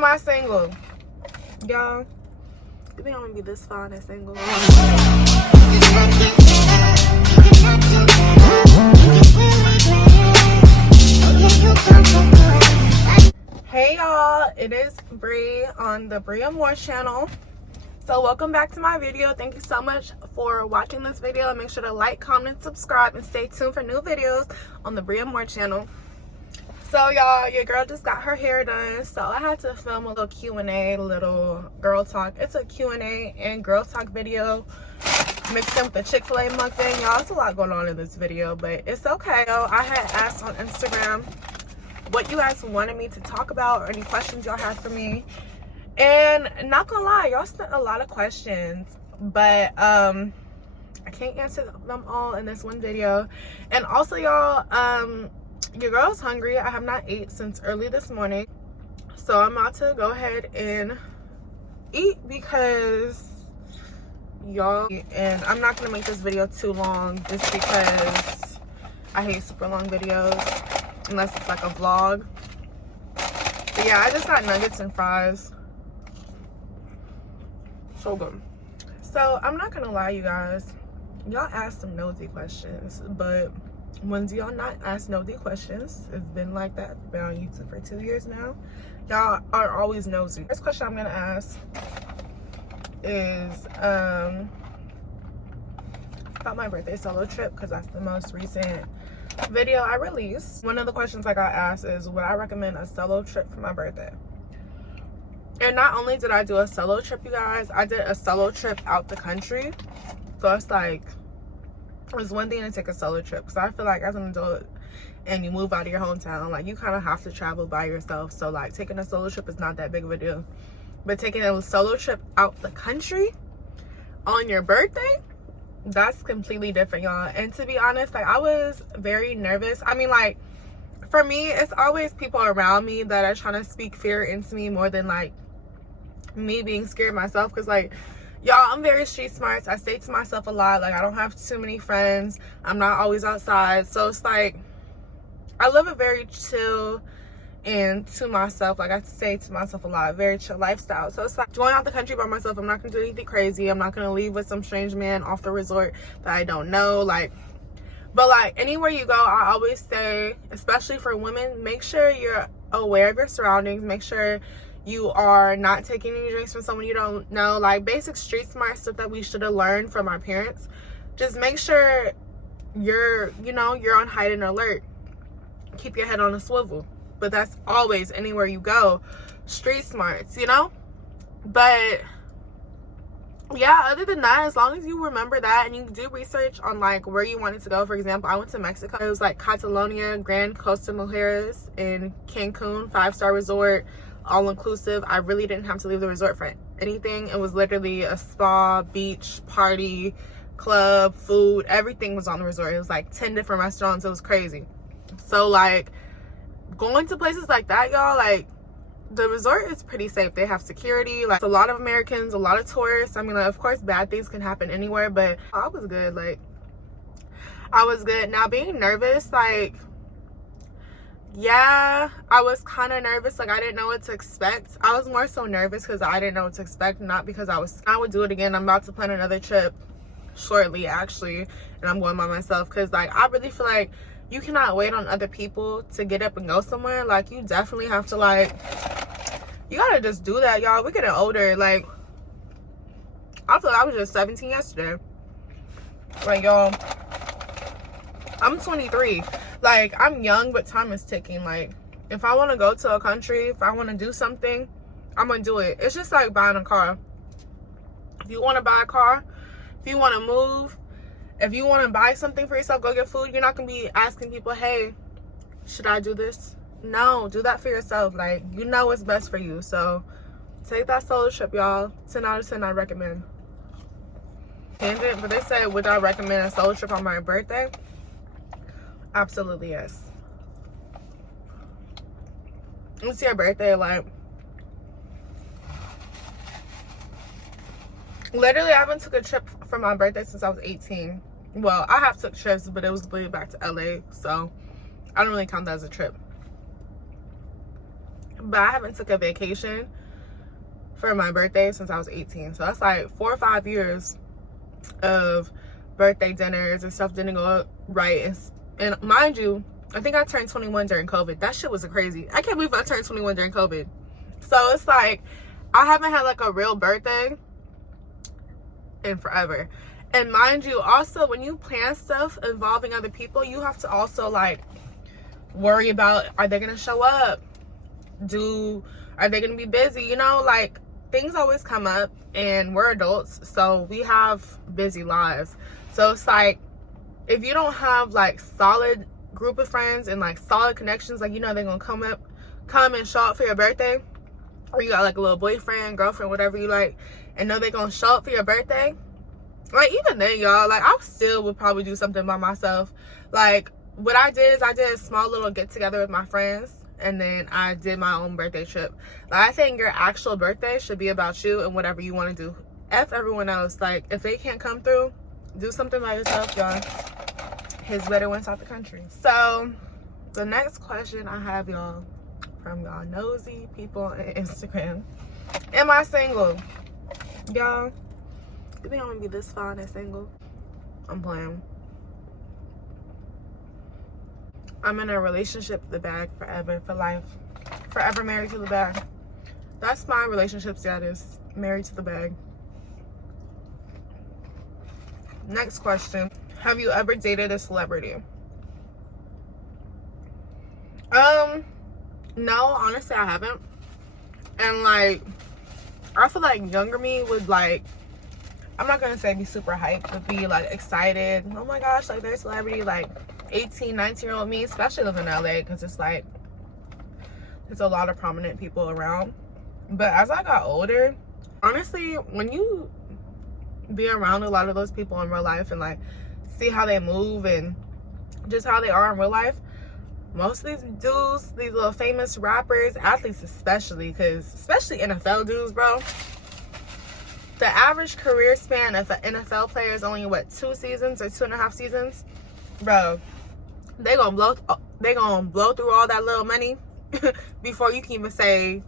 Am I single? Y'all, you think I'm gonna be this fine and single? Hey y'all, it is Bree on the Bree Moore channel. So welcome back to my video. Thank you so much for watching this video. Make sure to like, comment, subscribe, and stay tuned for new videos on the Bree Moore channel. So y'all, your girl just got her hair done, so I had to film a little Q&A, little girl talk. It's a Q&A and girl talk video mixed in with the Chick-fil-A mukbang. Y'all, it's a lot going on in this video, but it's okay. So I had asked on Instagram what you guys wanted me to talk about or any questions y'all had for me. And not gonna lie, y'all sent a lot of questions, but I can't answer them all in this one video. And also y'all, your girl's hungry. I have not ate since early this morning, so I'm about to go ahead and eat because y'all, and I'm not gonna make this video too long just because I hate super long videos unless it's like a vlog. But yeah, I just got nuggets and fries. So good. So I'm not gonna lie, you guys, y'all asked some nosy questions, but when do y'all not ask nosy questions? It's been like that. Been on YouTube for 2 years now. Y'all are always nosy. First question I'm gonna ask is about my birthday solo trip, because that's the most recent video I released. One of the questions I got asked is, would I recommend a solo trip for my birthday? And not only did I do a solo trip, you guys, I did a solo trip out the country. So it's like, it was one thing to take a solo trip, because I feel like as an adult and you move out of your hometown, like you kind of have to travel by yourself. So like taking a solo trip is not that big of a deal. But taking a solo trip out the country on your birthday, that's completely different, y'all. And to be honest, like I was very nervous. I mean, like for me, it's always people around me that are trying to speak fear into me more than like me being scared myself. Because like, y'all, I'm very street smart. I stay to myself a lot. Like I don't have too many friends. I'm not always outside. So it's like, I live a very chill and to myself, like I say to myself a lot, very chill lifestyle. So it's like going out the country by myself, I'm not gonna do anything crazy. I'm not gonna leave with some strange man off the resort that I don't know. Like, but like anywhere you go, I always say, especially for women, make sure you're aware of your surroundings. Make sure you are not taking any drinks from someone you don't know. Like basic street smart stuff that we should have learned from our parents. Just make sure you're, you know, you're on height and alert. Keep your head on a swivel. But that's always anywhere you go, street smarts, you know. But yeah, other than that, as long as you remember that and you do research on like where you wanted to go. For example, I went to Mexico. It was like Catalonia, Grand Costa Mujeres in Cancun, 5-star resort, all inclusive. I really didn't have to leave the resort for anything. It was literally a spa, beach, party, club, food, everything was on the resort. It was like 10 different restaurants. It was crazy. So like going to places like that, y'all, like the resort is pretty safe. They have security. Like a lot of Americans, a lot of tourists. I mean, like, of course bad things can happen anywhere, but I was good. Like I was good. Now being nervous, like yeah, I was kind of nervous. Like I didn't know what to expect. I was more so nervous because I didn't know what to expect, not because I would do it again. I'm about to plan another trip shortly actually, and I'm going by myself, because like I really feel like you cannot wait on other people to get up and go somewhere. Like you definitely have to, like, you gotta just do that, y'all. We're getting older. Like I feel like I was just 17 yesterday. Like y'all, I'm 23. Like I'm young, but time is ticking. Like if I want to go to a country, if I want to do something, I'm gonna do it. It's just like buying a car. If you want to buy a car, if you want to move, if you want to buy something for yourself, go get food, you're not going to be asking people, hey, should I do this? No, do that for yourself. Like, you know what's best for you. So take that solo trip, y'all. 10 out of 10, I recommend. Tangent, but they said, would I recommend a solo trip on my birthday? Absolutely, yes. It's your birthday, like, literally, I haven't took a trip for my birthday since I was 18. Well, I have took trips, but it was leading back to LA, so I don't really count that as a trip. but I haven't took a vacation for my birthday since I was 18. So that's like 4 or 5 years of birthday dinners and stuff didn't go right. And mind you, I think I turned 21 during COVID. That shit was crazy. I can't believe I turned 21 during COVID. So it's like I haven't had like a real birthday in forever. And mind you, also when you plan stuff involving other people, you have to also like worry about, are they gonna show up? Are they gonna be busy? You know, like things always come up, and we're adults, so we have busy lives. So it's like if you don't have like solid group of friends and like solid connections, like, you know, they're gonna come and show up for your birthday, or you got like a little boyfriend, girlfriend, whatever you like, and know they're gonna show up for your birthday, like even then, y'all, like I still would probably do something by myself. Like what I did is I did a small little get together with my friends, and then I did my own birthday trip. Like I think your actual birthday should be about you and whatever you want to do. F everyone else. Like if they can't come through, do something by yourself, y'all. His better went out the country. So the next question I have, y'all, from y'all nosy people on Instagram: am I single? Y'all, you think I'm gonna be this fine and single? I'm playing. I'm in a relationship with the bag forever, for life. Forever married to the bag. That's my relationship status. Married to the bag. Next question. Have you ever dated a celebrity? No, honestly I haven't. And like, I feel like younger me would like, I'm not gonna say be super hyped, but be like excited. Oh my gosh, like they're a celebrity. Like 18, 19-year-old me, especially living in LA, because it's like there's a lot of prominent people around. But as I got older, honestly, when you be around a lot of those people in real life and like see how they move and just how they are in real life, most of these dudes, these little famous rappers, athletes especially, because especially NFL dudes, bro, the average career span of an NFL player is only what, 2 seasons or 2.5 seasons, bro. They gonna blow through all that little money before you can even say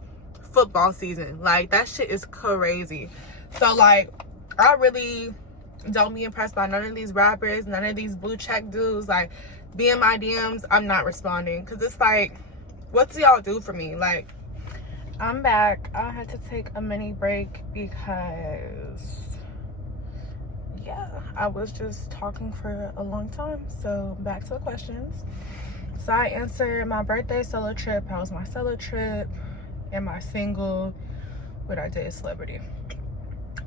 football season. Like that shit is crazy. So like I really don't be impressed by none of these rappers, none of these blue check dudes. Like be in my DMs, I'm not responding, because it's like, what do y'all do for me? Like, I'm back. I had to take a mini break because yeah, I was just talking for a long time. So back to the questions. So I answered my birthday solo trip. How was my solo trip? Am I single? Would I date a celebrity?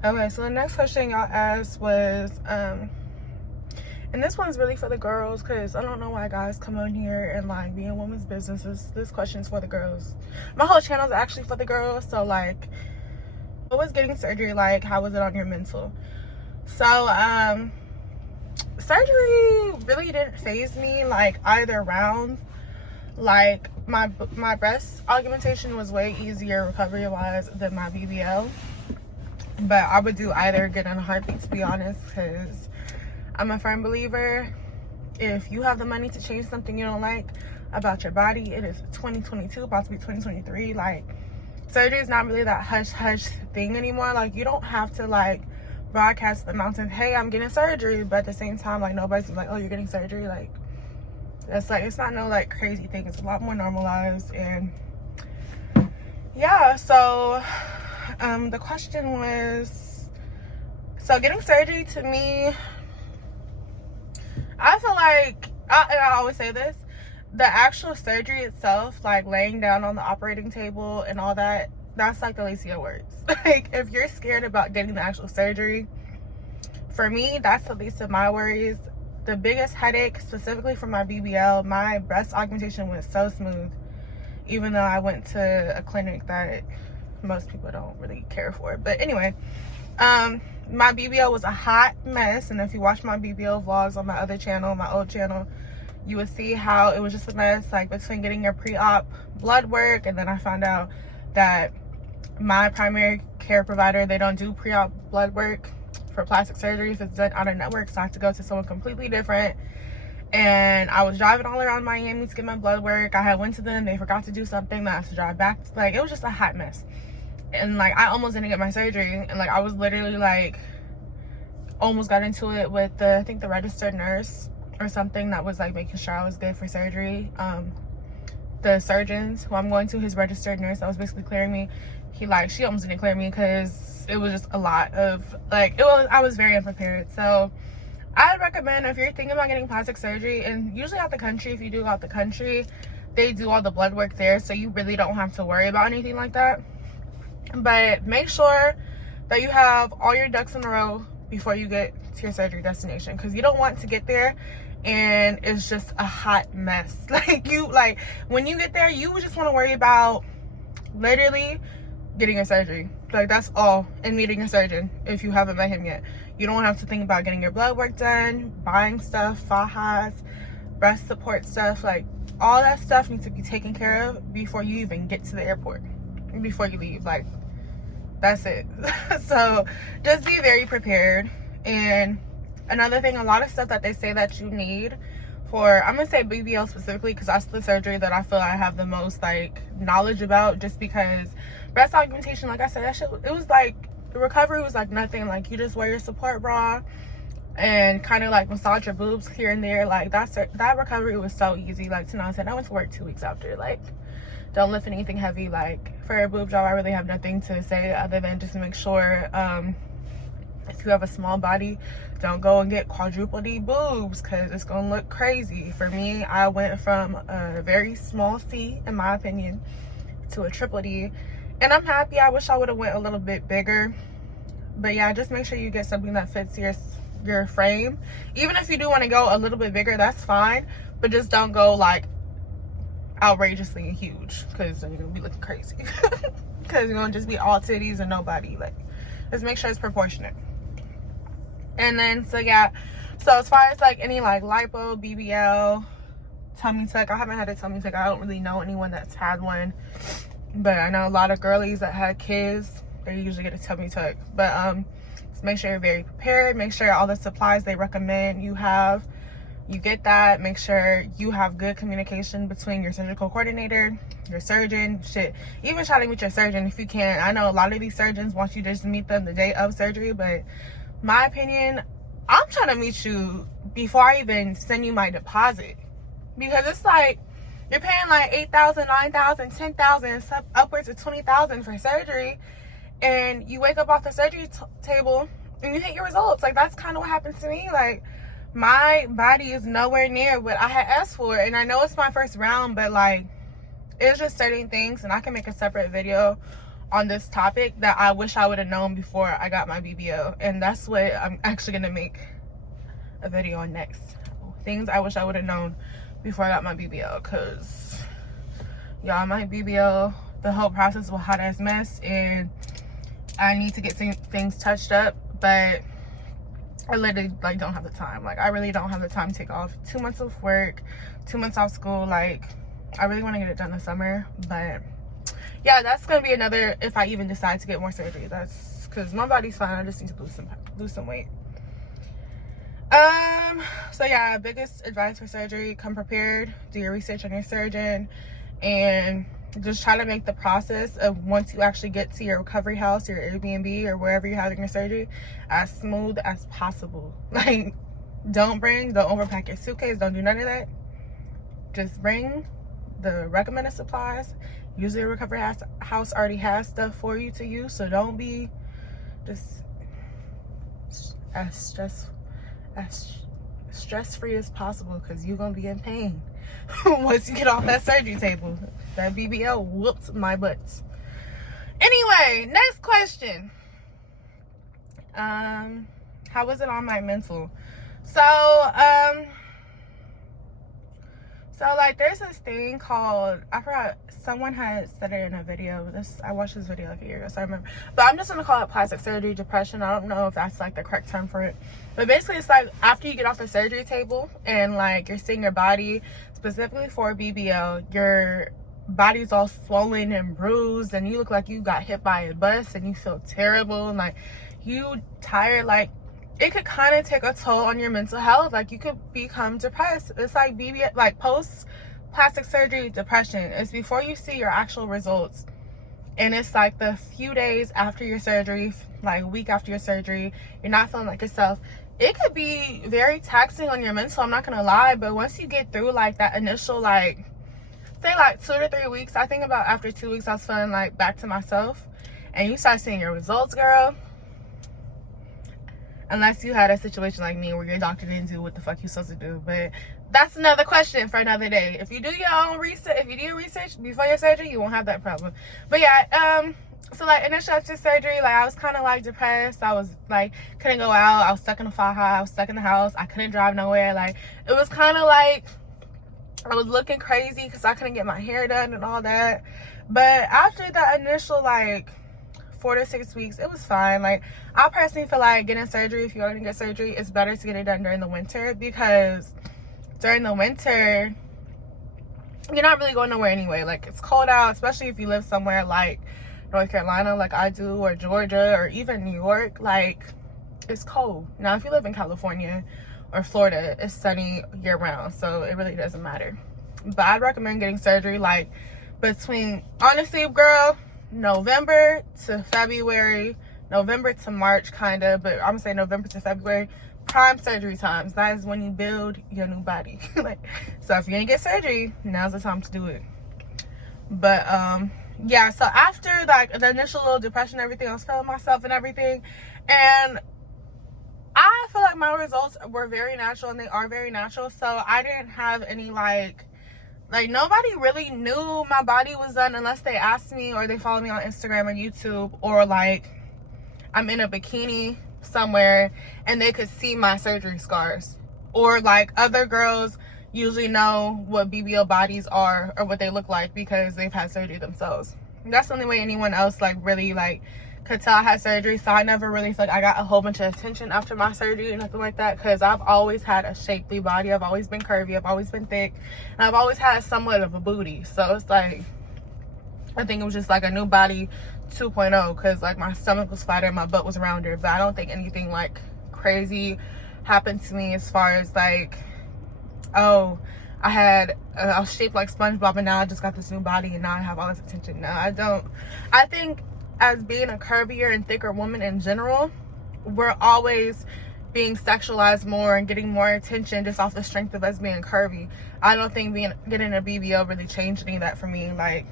Okay, so the next question y'all asked was, and this one's really for the girls, because I don't know why guys come on here and like be in women's businesses. This question's for the girls. My whole channel is actually for the girls. So like, what was getting surgery like? How was it on your mental? So surgery really didn't faze me like either round. Like my breast augmentation was way easier recovery wise than my BBL, but I would do either again in a heartbeat, to be honest, because I'm a firm believer, if you have the money to change something you don't like about your body, it is 2022, about to be 2023. Like surgery is not really that hush hush thing anymore. Like you don't have to like broadcast the mountain, hey, I'm getting surgery, but at the same time, like nobody's like, oh, you're getting surgery. Like that's like, it's not no like crazy thing. It's a lot more normalized. And yeah, so the question was, so getting surgery to me, I feel like I always say this, the actual surgery itself, like laying down on the operating table and all that, that's like the least of your worries. Like if you're scared about getting the actual surgery, for me, that's the least of my worries. The biggest headache, specifically for my BBL, my breast augmentation was so smooth, even though I went to a clinic that most people don't really care for. But anyway, my BBL was a hot mess, and if you watch my BBL vlogs on my other channel, my old channel, you would see how it was just a mess, like between getting your pre-op blood work, and then I found out that my primary care provider, they don't do pre-op blood work for plastic surgery if it's done out of network, so I have to go to someone completely different. and I was driving all around Miami to get my blood work. I had went to them, they forgot to do something that I had to drive back. Like, it was just a hot mess. And like, I almost didn't get my surgery, and like, I was literally like, almost got into it with the, I think the registered nurse or something that was like making sure I was good for surgery. The surgeons who I'm going to, his registered nurse that was basically clearing me, she almost didn't clear me because it was just a lot of like, I was very unprepared. So I'd recommend, if you're thinking about getting plastic surgery, and usually out the country, if you do go out the country, they do all the blood work there, so you really don't have to worry about anything like that. But make sure that you have all your ducks in a row before you get to your surgery destination, because you don't want to get there and it's just a hot mess. Like when you get there, you just want to worry about literally getting a surgery. Like, that's all, and meeting a surgeon if you haven't met him yet. You don't have to think about getting your blood work done, buying stuff, fajas, breast support stuff. Like, all that stuff needs to be taken care of before you even get to the airport, before you leave. Like, that's it. So just be very prepared. And another thing, a lot of stuff that they say that you need for, I'm gonna say BBL specifically, because that's the surgery that I feel I have the most like knowledge about, just because breast augmentation, like I said, that shit, it was like, the recovery was like nothing. Like, you just wear your support bra and kind of like massage your boobs here and there. Like, that recovery was so easy. Like, to I went to work 2 weeks after. Like, don't lift anything heavy. Like, for a boob job, I really have nothing to say other than just make sure, if you have a small body, don't go and get quadruple D boobs, because it's gonna look crazy. For me, I went from a very small C, in my opinion, to a triple D, and I'm happy. I wish I would have went a little bit bigger, but yeah, just make sure you get something that fits your frame. Even if you do want to go a little bit bigger, that's fine, but just don't go like outrageously huge, because then you're gonna be looking crazy. Because you're gonna just be all titties and no body. Like, just make sure it's proportionate. And then, so yeah, so as far as like any like lipo, BBL, tummy tuck, I haven't had a tummy tuck. I don't really know anyone that's had one, but I know a lot of girlies that had kids, they usually get a tummy tuck. But just make sure you're very prepared. Make sure all the supplies they recommend you get that. Make sure you have good communication between your surgical coordinator, your surgeon, even try to meet your surgeon if you can. I know a lot of these surgeons want you to just meet them the day of surgery, but my opinion, I'm trying to meet you before I even send you my deposit, because it's like, you're paying like $8,000, $9,000, $10,000, upwards of $20,000 for surgery, and you wake up off the surgery table and you hit your results. Like, that's kind of what happened to me. Like, my body is nowhere near what I had asked for, and I know it's my first round, but like, it's just certain things, and I can make a separate video on this topic that I wish I would have known before I got my BBL, and that's what I'm actually gonna make a video on next. Things I wish I would have known before I got my BBL, because y'all, my BBL, the whole process was a hot ass mess, and I need to get things touched up, but I literally like don't have the time. Like, I really don't have the time to take off 2 months of work, 2 months off school. Like, I really want to get it done this summer. But yeah, that's gonna be another, if I even decide to get more surgery. That's because my body's fine. I just need to lose some weight. So yeah, biggest advice for surgery: come prepared, do your research on your surgeon, and just try to make the process of once you actually get to your recovery house, your Airbnb, or wherever you're having your surgery, as smooth as possible. Like, don't overpack your suitcase. Don't do none of that. Just bring the recommended supplies. Usually a recovery house already has stuff for you to use, so don't be just as stress-free as possible, because you're gonna be in pain once you get off that surgery table. That BBL whooped my butt. Anyway, next question. How was it on my mental? So like, there's this thing called, I forgot, someone had said it in a video. I watched this video like a year ago, so I remember. But I'm just gonna call it plastic surgery depression. I don't know if that's like the correct term for it. But basically, it's like after you get off the surgery table and like you're seeing your body, specifically for BBL, your body's all swollen and bruised, and you look like you got hit by a bus, and you feel terrible, and like you tired. Like, it could kind of take a toll on your mental health. Like, you could become depressed. It's like like post plastic surgery depression. It's before you see your actual results, and it's like the few days after your surgery, like a week after your surgery, you're not feeling like yourself. It could be very taxing on your mental, I'm not gonna lie. But once you get through like that initial, like, say like 2 to 3 weeks, I think about after 2 weeks I was feeling like back to myself, and you start seeing your results, girl. Unless you had a situation like me where your doctor didn't do what the fuck you supposed to do. But that's another question for another day. If you do your own research, if you do your research before your surgery, you won't have that problem. But yeah, so like initially after surgery, like I was kind of like depressed. I was like, couldn't go out. I was stuck in the faja. I was stuck in the house. I couldn't drive nowhere. Like, it was kind of like I was looking crazy because I couldn't get my hair done and all that. But after that initial like 4 to 6 weeks, it was fine. Like, I personally feel like getting surgery, if you're going to get surgery, it's better to get it done during the winter, because during the winter you're not really going nowhere anyway. Like, it's cold out, especially if you live somewhere like North Carolina like I do, or Georgia, or even New York. Like, it's cold. Now if you live in California or Florida, it's sunny year round, so it really doesn't matter. But I'd recommend getting surgery like between, honestly girl, November to February, November to March kind of, but I'm gonna say November to February, prime surgery times. That is when you build your new body. Like, so if you're gonna get surgery, now's the time to do it. But yeah, so after like the initial little depression, everything, I was feeling myself and everything, and I feel like my results were very natural, and they are very natural. So I didn't have any like nobody really knew my body was done unless they asked me, or they follow me on Instagram or YouTube, or like I'm in a bikini somewhere and they could see my surgery scars. Or like other girls usually know what BBL bodies are or what they look like because they've had surgery themselves. That's the only way anyone else like really like could tell I had surgery. So I never really feel like I got a whole bunch of attention after my surgery or nothing like that, because I've always had a shapely body. I've always been curvy. I've always been thick, and I've always had somewhat of a booty. So it's like, I think it was just like a new body 2.0, because like my stomach was flatter and my butt was rounder. But I don't think anything like crazy happened to me as far as like, oh, I was shaped like SpongeBob and now I just got this new body and now I have all this attention. No, I don't. I think as being a curvier and thicker woman in general, we're always being sexualized more and getting more attention just off the strength of us being curvy. I don't think getting a BBL really changed any of that for me. Like,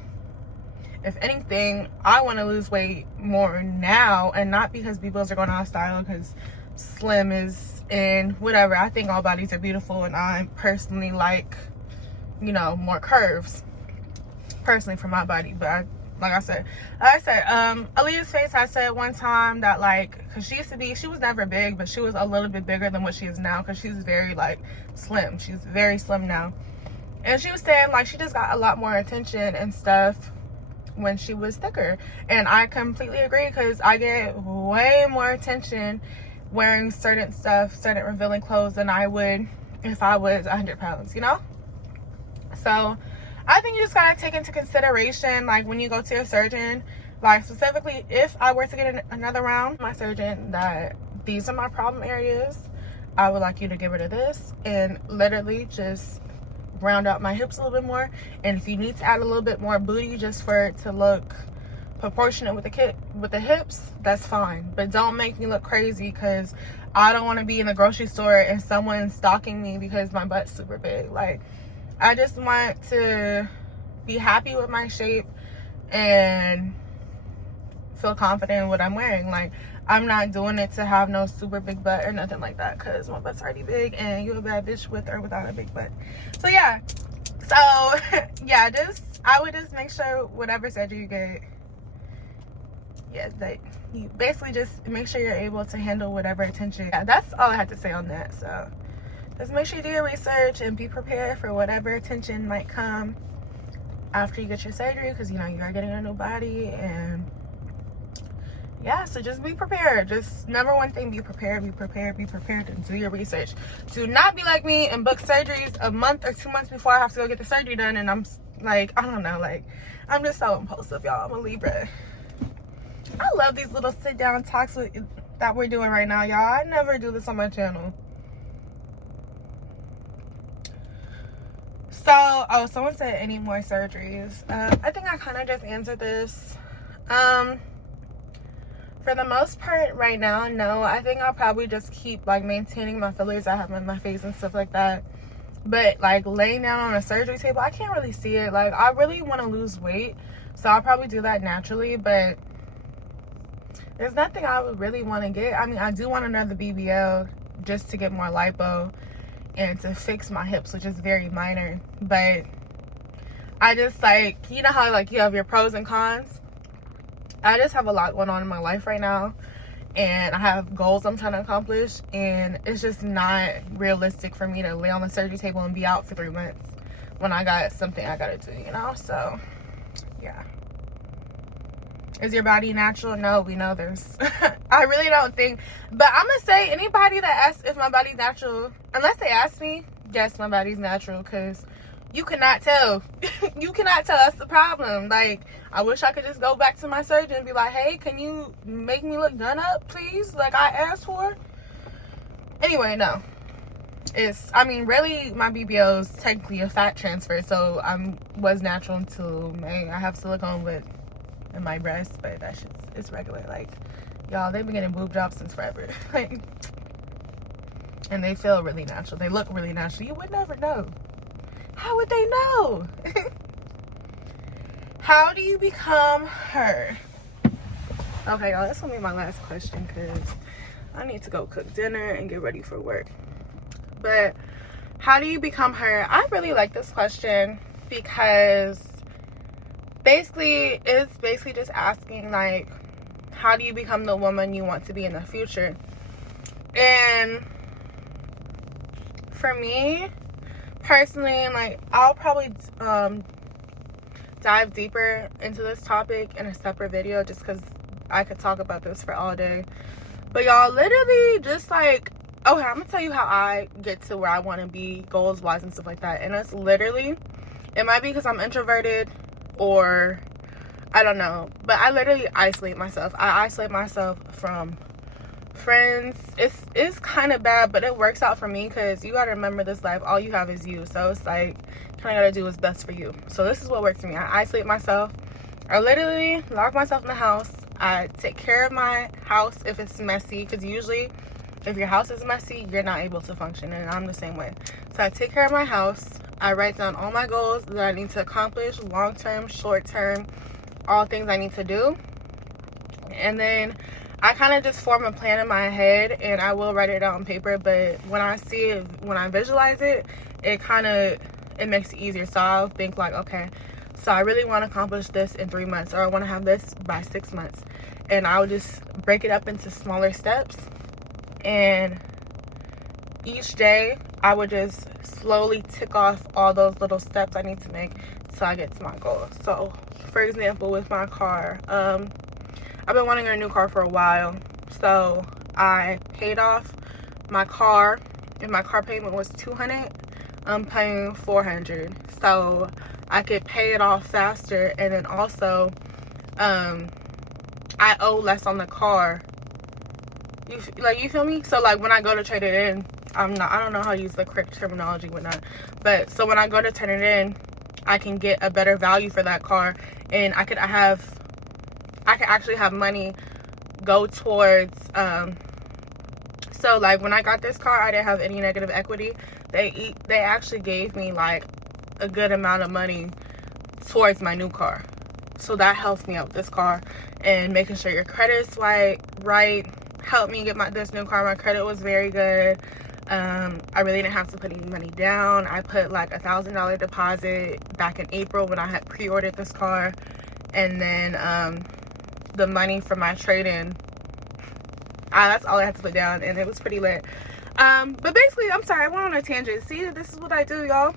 if anything, I want to lose weight more now, and not because BBLs are going out of style, because slim is in, whatever. I think all bodies are beautiful, and I personally like, you know, more curves personally for my body. But like I said, Aaliyah's Face, I said one time that like, because she was never big, but she was a little bit bigger than what she is now, because she's very like slim. She's very slim now. And she was saying like she just got a lot more attention and stuff when she was thicker. And I completely agree, because I get way more attention wearing certain revealing clothes than I would if I was 100 pounds, you know? So I think you just gotta take into consideration, like when you go to your surgeon, like specifically if I were to get another round, my surgeon, that these are my problem areas, I would like you to get rid of this and literally just round out my hips a little bit more. And if you need to add a little bit more booty just for it to look proportionate with the hips, that's fine. But don't make me look crazy, because I don't want to be in the grocery store and someone's stalking me because my butt's super big. Like, I just want to be happy with my shape and feel confident in what I'm wearing. Like, I'm not doing it to have no super big butt or nothing like that, because my butt's already big and you're a bad bitch with or without a big butt. So yeah, yeah, I would just make sure whatever surgery you get, yeah, that you basically just make sure you're able to handle whatever attention. Yeah, that's all I had to say on that. So just make sure you do your research and be prepared for whatever attention might come after you get your surgery, because you know you are getting a new body. And yeah, so just be prepared. Just number one thing, be prepared, and do your research. Do not be like me and book surgeries a month or 2 months before I have to go get the surgery done, and I'm like, I don't know, like, I'm just so impulsive, y'all. I'm a Libra. I love these little sit down talks that that we're doing right now, y'all. I never do this on my channel. So, oh, someone said any more surgeries. I think I kind of just answered this. For the most part right now, no. I think I'll probably just keep like maintaining my fillers I have in my face and stuff like that. But like laying down on a surgery table, I can't really see it. Like, I really want to lose weight, so I'll probably do that naturally, but there's nothing I would really want to get. I mean, I do want another BBL just to get more lipo and to fix my hips, which is very minor. But I just, like, you know how like you have your pros and cons? I just have a lot going on in my life right now, and I have goals I'm trying to accomplish, and it's just not realistic for me to lay on the surgery table and be out for 3 months when I got something I gotta do, you know? So yeah. Is your body natural? No, we know there's I really don't think, but I'm gonna say anybody that asks if my body's natural, unless they ask me, yes, my body's natural, because you cannot tell. You cannot tell. That's the problem. Like, I wish I could just go back to my surgeon and be like, hey, can you make me look done up, please, like I asked for? Anyway, no. I mean, really, my BBL is technically a fat transfer, so I was natural until May. I have silicone in my breast, but that shit's, it's regular. Like, y'all, they've been getting boob jobs since forever. Like, and they feel really natural. They look really natural. You would never know. How would they know? How do you become her? Okay, y'all, that's gonna be my last question because I need to go cook dinner and get ready for work. But how do you become her? I really like this question because basically it's basically just asking, like, how do you become the woman you want to be in the future? And for me personally, like, I'll probably dive deeper into this topic in a separate video just because I could talk about this for all day. But y'all, literally just like, okay, I'm gonna tell you how I get to where I want to be goals wise and stuff like that. And it's literally, it might be because I'm introverted or I don't know, but I literally isolate myself. I isolate myself from friends. It's kind of bad, but it works out for me because you gotta remember, this life, all you have is you. So it's like, kind of gotta do what's best for you. So this is what works for me. I isolate myself. I literally lock myself in the house. I take care of my house if it's messy, because usually if your house is messy, you're not able to function, and I'm the same way. So I take care of my house. I write down all my goals that I need to accomplish, long term, short term, all things I need to do. And then I kind of just form a plan in my head, and I will write it out on paper, but when I see it, when I visualize it, it makes it easier. So I'll think like, okay, so I really want to accomplish this in 3 months, or I want to have this by 6 months. And I'll just break it up into smaller steps, and each day I would just slowly tick off all those little steps I need to make till I get to my goal. So for example, with my car, I've been wanting a new car for a while, so I paid off my car. If my car payment was $200, I'm paying $400, so I could pay it off faster. And then also, I owe less on the car. You feel me? So like when I go to trade it in, I don't know how to use the correct terminology with that, but so when I go to turn it in, I can get a better value for that car, and I could actually have money go towards, so like when I got this car, I didn't have any negative equity. They actually gave me like a good amount of money towards my new car. So that helps me out with this car, and making sure your credit's right helped me get this new car. My credit was very good. I really didn't have to put any money down. I put like $1,000 deposit back in April when I had pre-ordered this car, and then the money for my trade-in, that's all I had to put down, and it was pretty lit. But basically, I'm sorry, I went on a tangent. See, this is what I do, y'all.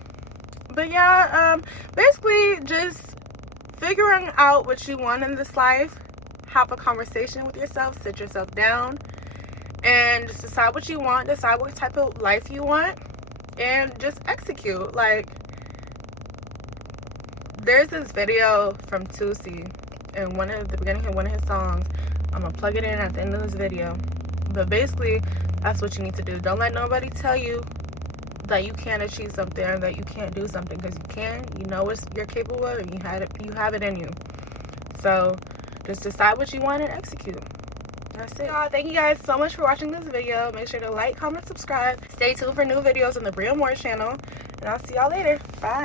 But yeah, basically just figuring out what you want in this life, have a conversation with yourself, sit yourself down, and just decide what you want, decide what type of life you want, and just execute. Like, there's this video from Tusi in the beginning of one of his songs. I'm gonna plug it in at the end of this video. But basically, that's what you need to do. Don't let nobody tell you that you can't achieve something or that you can't do something, because you can. You know what you're capable of, and you have it in you. So just decide what you want and execute. That's it, y'all. Thank you guys so much for watching this video. Make sure to like, comment, subscribe. Stay tuned for new videos on the Bria Moore channel, and I'll see y'all later. Bye.